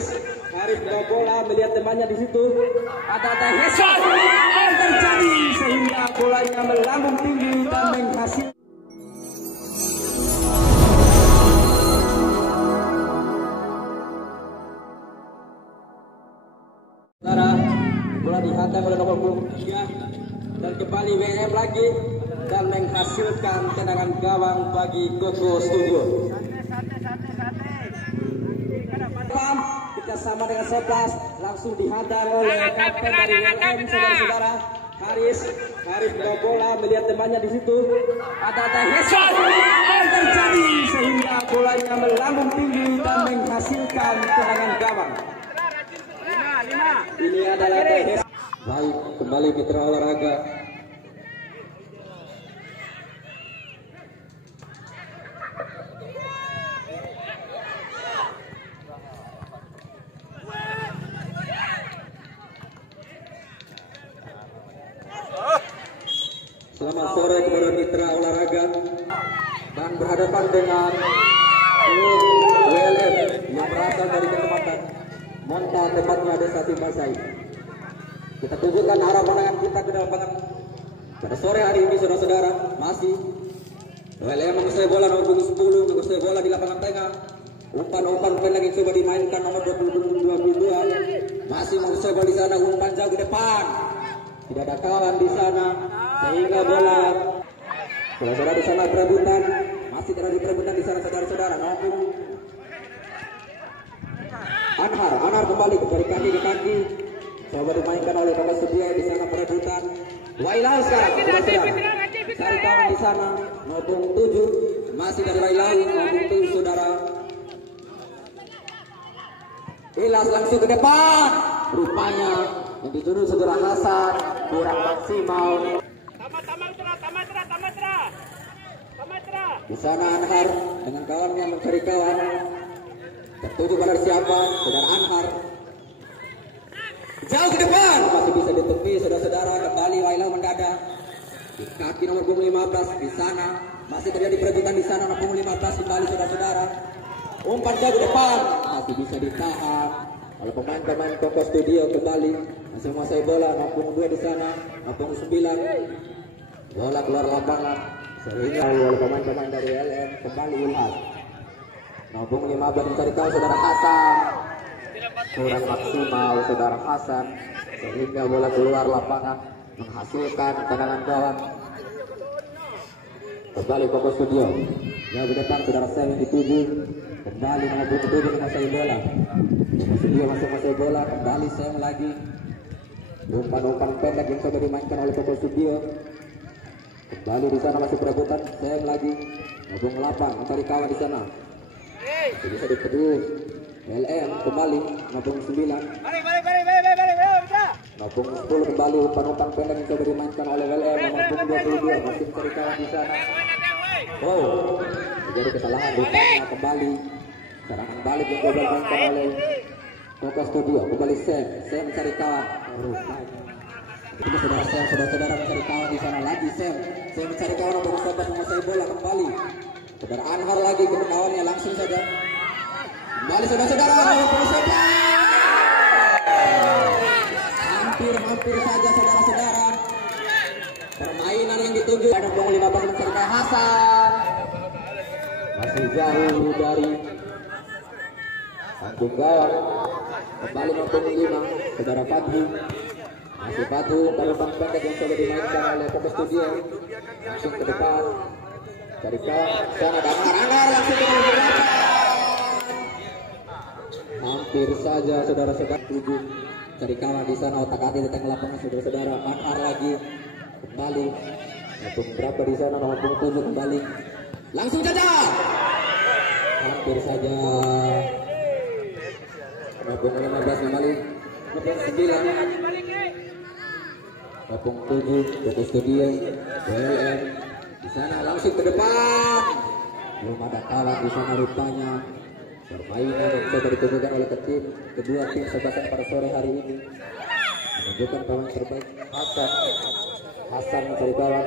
Haris bawa bola melihat temannya di situ. Ada Hesan yang terjadi sehingga bolanya melambung tinggi dan menghasilkan. Bola dihantam oleh nomor 23 dan kembali WM lagi dan menghasilkan tendangan gawang bagi Koko Studio. Kita sama dengan 11 langsung dihantam oleh kapten dari WM saudara-saudara. Haris bawa bola melihat temannya di situ. Ada Hesan yang terjadi sehingga bolanya melambung tinggi dan menghasilkan tendangan gawang. Ini adalah Hesan. Baik, kembali mitra olahraga. Selamat sore kepada mitra olahraga dan berhadapan dengan WLM yang berasal dari Kecamatan Monta, tepatnya Desa Timbasai. Kita tunjukkan arah pandangan kita ke lapangan pada sore hari ini, saudara-saudara. Masih WLM menguasai bola nomor 10, menguasai bola di lapangan tengah. Umpan pendek yang coba dimainkan nomor 22. Masih menguasai bola di sana, umpan jauh ke depan. Tidak ada kawan di sana sehingga bola saudara di sana perebutan, masih terjadi perebutan di sana saudara-saudara. Anhar kembali dari kaki ke kaki, coba dimainkan oleh Koko Studio di sana perebutan. Wailau sekarang saudara-saudara, cari kawan di sana maupun 7 masih dari Wailau maupun 7 saudara. Ilas langsung ke depan, rupanya yang dituduh saudara Hasan kurang maksimal. Di sana Anhar dengan kawannya mencari kawan. Tertuju pada siapa? Saudara Anhar. Jauh ke depan, masih bisa ditepi saudara-saudara. Kembali Wailau mendadak di kaki nomor 15 di sana. Masih terjadi perebutan di sana nomor 15 kembali saudara-saudara. Umpan jauh ke depan, masih bisa ditahan oleh pemain-pemain Koko Studio. Kembali masih menguasai bola nomor 2 di sana, nomor 9. Bola keluar lapangan sehingga oleh pemain-pemain dari LM. Kembali Ilham nomor 15 mencari tahu saudara Hasan, kurang maksimal saudara Hasan sehingga bola keluar lapangan menghasilkan tendangan gawang. Kembali Koko Studio yang di depan saudara Sam yang dituju. Kembali nomor 27 menguasai bola. Koko Studio masih menguasai bola. Kembali Sam lagi. Umpan pendek yang coba dimainkan oleh Koko Studio. Kembali di sana masih perebutan. Sam lagi. Nomor 8 mencari kawan di sana. Masih bisa diteduh. LM kembali nomor 9. Nomor 10 kembali umpan pendek yang coba dimainkan oleh LM nomor 22 masih mencari kawan di sana. Oh, terjadi kesalahan di tengah. Kembali serangan balik yang coba dimainkan oleh Koko Studio. Kembali Sam mencari kawan. Ini saudara mencari kawan di sana lagi. Sam mencari kawan untuk mencoba menguasai bola. Kembali saudara Anhar lagi ke kawannya langsung saja. Kembali saudara hampir saja saudara-saudara. Permainan yang dituju ada nomor 15 mencari kawan Hasan. Masih jauh dari sambung gawang. Kembali nomor 5 saudara Fadli. Masih Fadli umpan pendek yang coba dimainkan oleh Koko Studio. Langsung ke depan cari kawan sana dan Anhar langsung ke depan. Hampir saja saudara-saudara. 7 cari kawan di sana, otak-atik di tengah lapangan saudara-saudara. Anhar lagi kembali untuk berapa di sana nomor 7 kembali langsung saja. Hampir saja nomor 15 kembali nomor 9 nomor 7 Koko Studio WLM di sana langsung ke depan. Belum ada kawan di sana rupanya. Permainan yang coba ditunjukkan oleh kedua tim sebasan pada sore hari ini menunjukkan pemain terbaik Hasan mencari kawan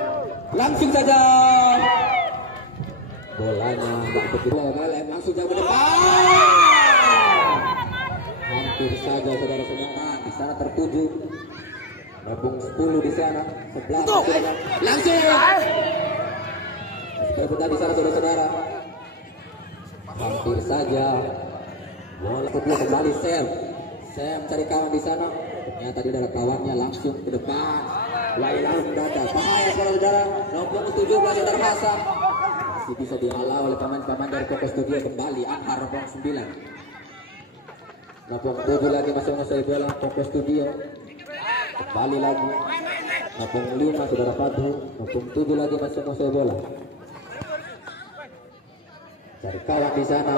langsung saja bolanya bak begitu LM langsung jauh ke depan. hampir saja saudara-saudara. Di sana tertuju. Gabung 10 di sana, 11 langsung. Perebutan di sana saudara-saudara. Hampir saja. Bola kedua kembali Sam cari kawan di sana. Ternyata dia adalah kawannya, langsung ke depan. Wailau mendadak. Bahaya saudara-saudara. Nomor 17 saudara Hasan. Masih bisa dihalau oleh pemain-pemain dari Poko Studio. Kembali Anhar nomor 9. Nomor 7 lagi masih menguasai bola Poko Studio. Kembali lagi. Nomor 5 saudara Fadhu. Nomor 7 lagi masih menguasai bola. Cari kawan di sana.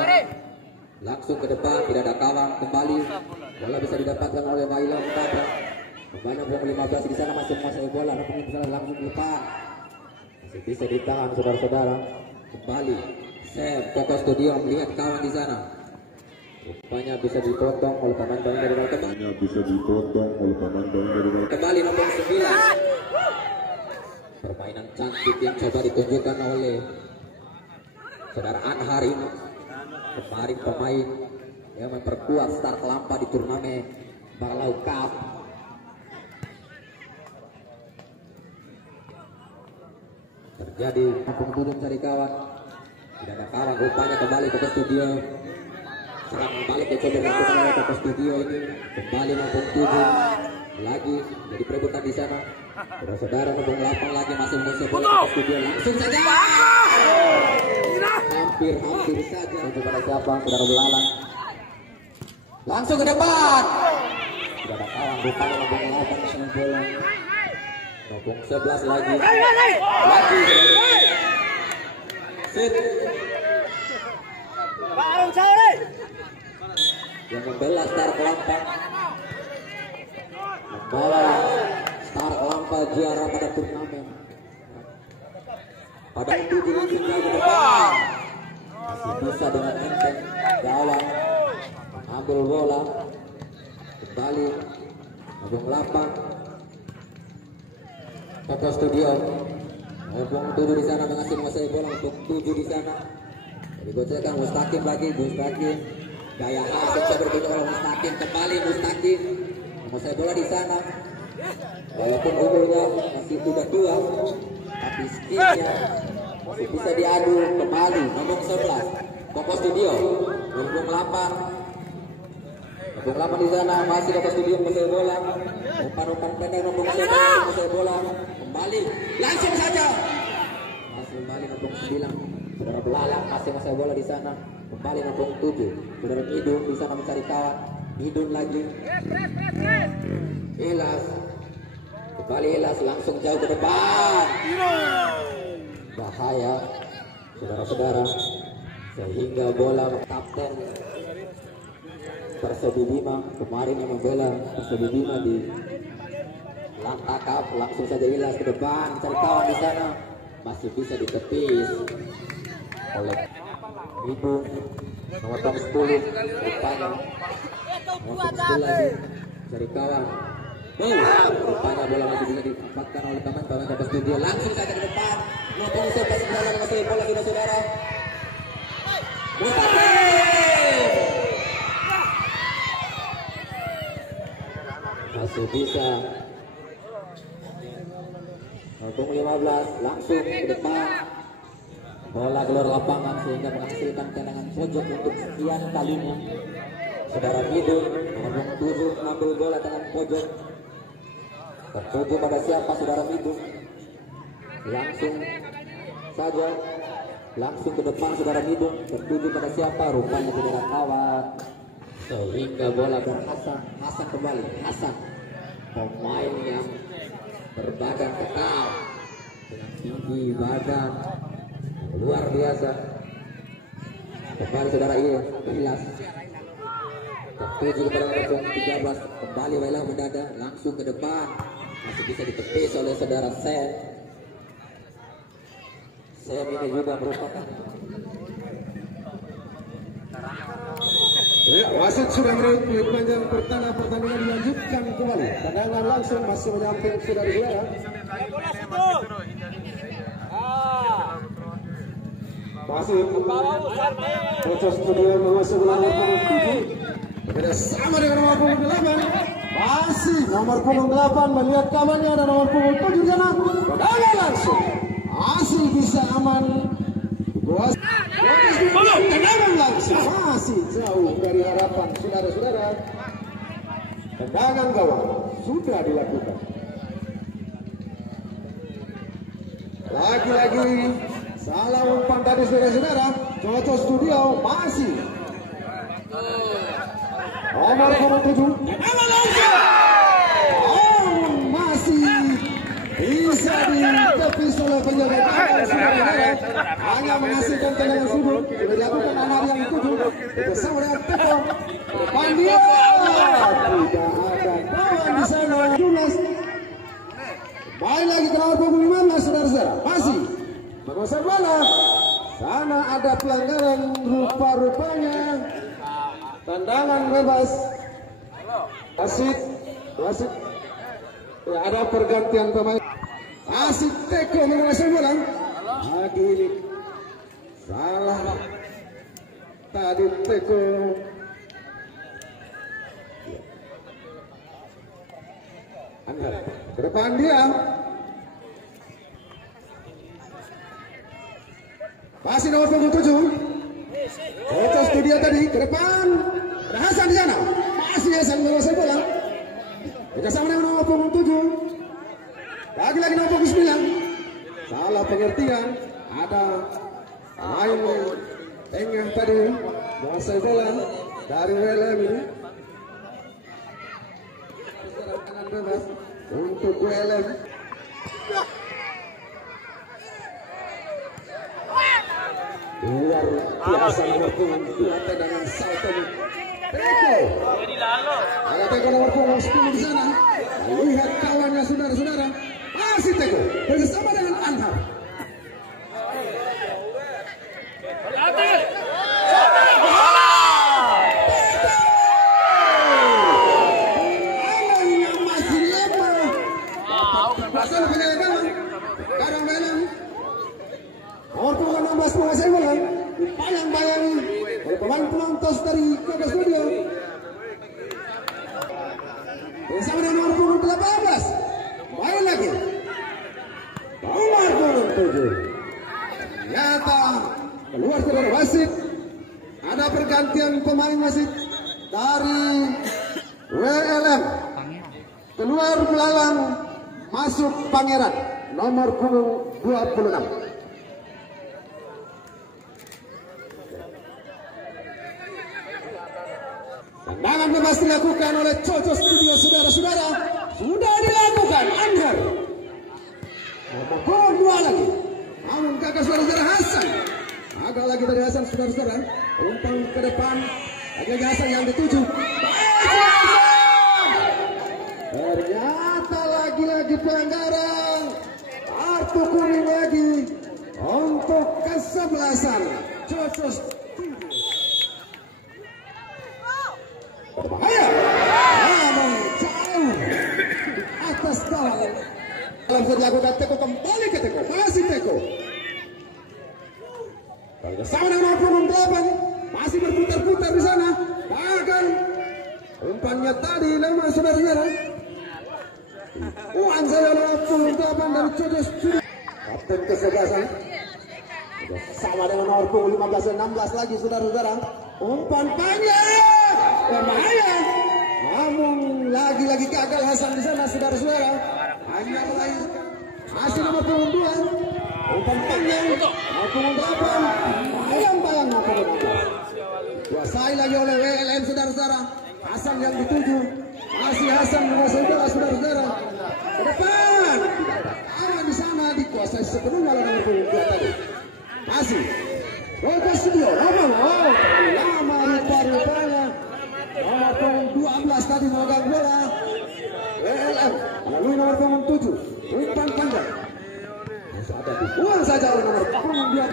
Langsung ke depan, tidak ada kawan. Kembali bola bisa didapatkan oleh Wailau mendadak. Kembali nomor 15 di sana masih menguasai bola. Nomor 15 langsung ke depan. Masih bisa ditahan saudara-saudara. Kembali Sam Poko Studio melihat kawan di sana. Rupanya bisa dipotong oleh pemain-pemain dari dalam. Kembali nomor 9. Permainan cantik yang coba ditunjukkan oleh saudara Anhar ini. Kemarin pemain yang memperkuat start Lampa di turnamen Barlau Cup. Terjadi kampung turun cari kawan. Tidak ada kawan, rupanya kembali ke studio. Serang balik ya coba dilakukan oleh Poko Studio ini. Kembali nomor 7 lagi jadi perebutan di sana. Saudara-saudara nomor 8 lagi masih menguasai bola Poko Studio. Langsung saja. Hampir saja. Untuk pada siapa? Saudara Belalang. Langsung ke depan. Tidak ada kawan, rupanya nomor 8 masih bola. Nomor 11 lagi. Sit. Yang membela Star Lampa, membawa Star Lampa juara pada turnamen. Pada itu langsung ke depan. Masih bisa dengan enteng gawang ambil bola. Kembali nomor 8 Poko Studio. Nomor 7 di sana menguasai bola. Untuk 7 di sana digocekan Mustaqim lagi. Gaya khas yang bisa berbeda oleh Mustaqim. Kembali Mustaqim menguasai bola di sana. Walaupun umurnya masih udah tua, tapi skillnya masih bisa diadu. Kembali nomor 11 Poko Studio. Nomor 8 di sana masih Poko Studio menguasai bola. Umpan pendek nomor 11 menguasai bola. Kembali langsung saja. Masih kembali nomor 9 saudara Belalang masih menguasai bola di sana. Kembali nomor 7 saudara Midun di sana mencari kawan. Midun lagi. Ilas. Kembali Ilas langsung jauh ke depan. Bahaya saudara-saudara. Sehingga bola kapten Persebi Bima kemarin yang membela Persebi Bima di Lanta Cup. Langsung saja Ilas ke depan mencari kawan di sana. Masih bisa ditepis oleh Midun. Nomor 10 rupanya nomor 10 lagi dari kawan. Rupanya bola masih bisa didapatkan oleh pemain Poko Studio. Langsung saja ke depan. Nomor 11 masih bola saudara-saudara. Masih bisa. Nomor 15 langsung ke depan. Bola keluar lapangan sehingga menghasilkan tendangan pojok untuk sekian kalinya. Saudara Midun nomor 7 mengambil bola dengan pojok. Tertuju pada siapa saudara Midun? Langsung ke depan saudara Midun. Tertuju pada siapa? Rupanya tidak ada kawan. Sehingga bola berhasil. Hasan kembali. Hasan pemain yang berbadan kekal dengan tinggi badan luar biasa. Kembali saudara Ilas. Tertuju kepada nomor 13. Kembali Wailau mendadak langsung ke depan. Masih bisa ditepis oleh saudara Sam. Sam ini juga merupakan ya, wasit sudah beri peluit panjang pertanda pertandingan dilanjutkan kembali. Tendangan langsung masih menyamping saudara juara. Masih Poko Studio menguasai bola nomor 7. Berbeda sama dengan nomor punggung 8. Masih nomor punggung 8 melihat kawannya dan nomor punggung 7 di sana. Tendangan langsung. Masih bisa aman. Tendangan langsung. Masih jauh dari harapan saudara-saudara. Tendangan gawang sudah dilakukan. Lagi-lagi salah umpan tadi saudara-saudara. Cocok Studio masih nomor 7. Tendangan langsung. Masih bisa ditepis oleh penjaga gawang saudara-saudara. Hanya menghasilkan tendangan sudut. Sudah dilakukan anak yang 7 bersama dengan Teko. Depan dia tidak ada kawan di sana. Junas main lagi ke nomor punggung 15 saudara-saudara. Masih menguasai bola. Sana ada pelanggaran rupa-rupanya. Tendangan bebas. Wasit ya, ada pergantian pemain. Masih Teko menguasai bola. Lagi ini salah tadi Teko. Ke depan dia. Masih nomor punggung 7. Foto Studio tadi ke depan. Ada Hasan di sana. Masih Hasan menguasai bola. Kita sama dengan nomor punggung 7. Lagi-lagi nomor punggung 9. Salah pengertian. Ada main tengah tadi menguasai bola dari WLM ini. Bebas untuk WLM. Luar biasa nomor punggung 2 tendangan salto Teko. Ada Teko nomor punggung 10 di sana. Lihat kawannya saudara-saudara. Masih Teko bersama dengan Anhar. Nomor punggung 16 menguasai bola. Bayang-bayangi oleh pemain penonton dari Kota Studio. Bersama dengan nomor punggung 18. Main lagi. Nomor punggung 7. Ternyata keluar dari wasit. Ada pergantian pemain wasit dari WLM. Keluar belalang, masuk Pangeran. Nomor punggung 26. Tendangan bebas dilakukan oleh Coco Studio saudara-saudara. Sudah dilakukan Anhar. Nomor punggung 2 lagi. Namun kakak saudara-saudara Hasan. Agak lagi dari Hasan saudara-saudara. Umpan ke depan. Lagi Hasan yang dituju. Ternyata lagi-lagi pelanggaran. Kartu kuning lagi untuk kesebelasan Coco Studio. Berbahaya. Namun jauh atas gawang. Dalam dilakukan Teko kembali ke Teko. Masih Teko. Bersama dengan nomor punggung 8. Masih berputar-putar di sana. Gagal. Umpannya tadi nama saudara-saudara. Uang saya nomor punggung 8 dari Coco Studio. Kapten kesebelasan. Sama dengan nomor punggung 15 dan 16 lagi saudara-saudara. Umpan panjang. Berbahaya. Namun lagi-lagi gagal Hasan di sana saudara-saudara. Hanya melahirkan. Masih nomor punggung 2. Umpan panjang. Nomor punggung 8. Bayang-bayang nomor punggung 12. Kuasai lagi oleh WLM saudara-saudara. Hasan yang dituju. Masih Hasan menguasai bola saudara-saudara. Ke depan. Aman di sana dikuasai sepenuhnya oleh nomor punggung 2 tadi. Masih Coco Studio. Lama rupa-rupanya. Nomor punggung 12 tadi memegang bola. WLM melalui nomor punggung 7. Umpan panjang. Dibuang saja oleh nomor punggung 2.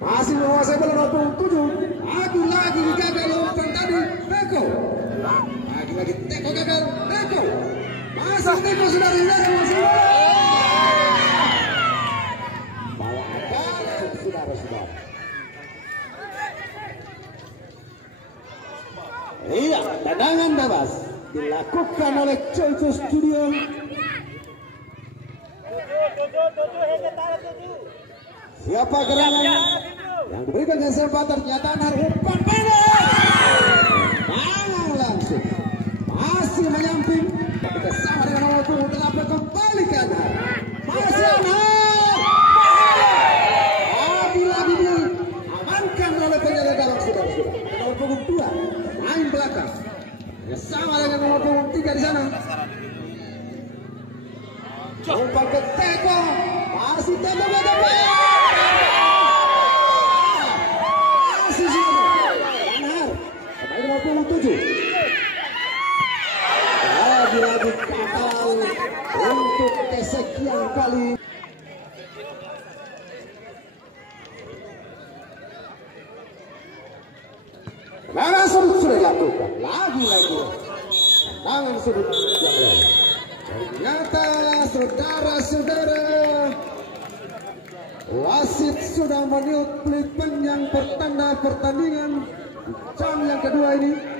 Masih menguasai bola nomor punggung 7. Lagi gagal umpan tadi. Teko. Lagi Teko gagal. Teko. Masih Teko saudara-saudara masih bola. Saudara-saudara. Iya, tendangan bebas dilakukan oleh Jojo Studio. Siapa gerangan yang diberikan kesempatan ternyata umpan pendek. Tangan langsung masih menyamping, tapi bersama dengan nomor punggung tetapi kembali ke Anhar. Masih Anhar. Lagi-lagi diamankan oleh penjaga gawang saudara-saudara. Nomor punggung 2 main belakang. Sama dengan nomor punggung 3 di sana. Umpan ke Teko, masih Teko ke depan. Masih Anhar, kembali nomor punggung 7. Lagi-lagi fatal untuk kesekian kali. Tangan sudut sudah dilakukan, lagi-lagi tangan sudut yang lain. Ternyata saudara-saudara, wasit sudah meniup pelik panjang pertanda pertandingan jam yang kedua ini.